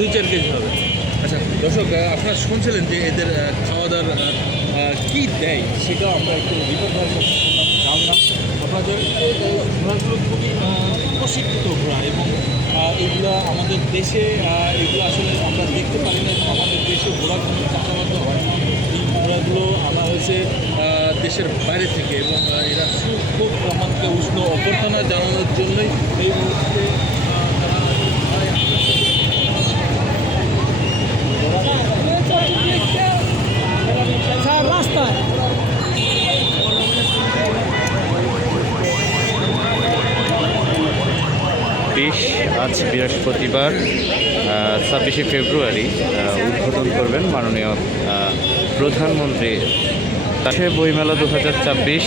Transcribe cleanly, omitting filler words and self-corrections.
2-4 KG হবে। আচ্ছা দর্শক, আপনারা শুনছিলেন যে এদের খাওয়া দাওয়ার কী দেয় সেটাও আমরা একটু রিপোর্ট ভাইয়ের কাছে শুনলাম, জানলাম। আপনাদের ঘোড়াগুলো খুবই প্রশিক্ষিত ঘোড়া এবং এগুলো আমাদের দেশে এগুলো আসলে আমরা দেখতে পারি না এবং আমাদের দেশে ঘোড়াগুলো চাষাবাদ হয় না। এই ঘোড়াগুলো আনা হয়েছে দেশের বাইরে থেকে এবং এরা খুব আমাকে উষ্ণ অভ্যর্থনা জানানোর জন্যই এই মুহূর্তে রাস্তায় আজ বৃহস্পতিবার 26শে ফেব্রুয়ারি উদ্বোধন করবেন মাননীয় প্রধানমন্ত্রী। বইমেলা 2024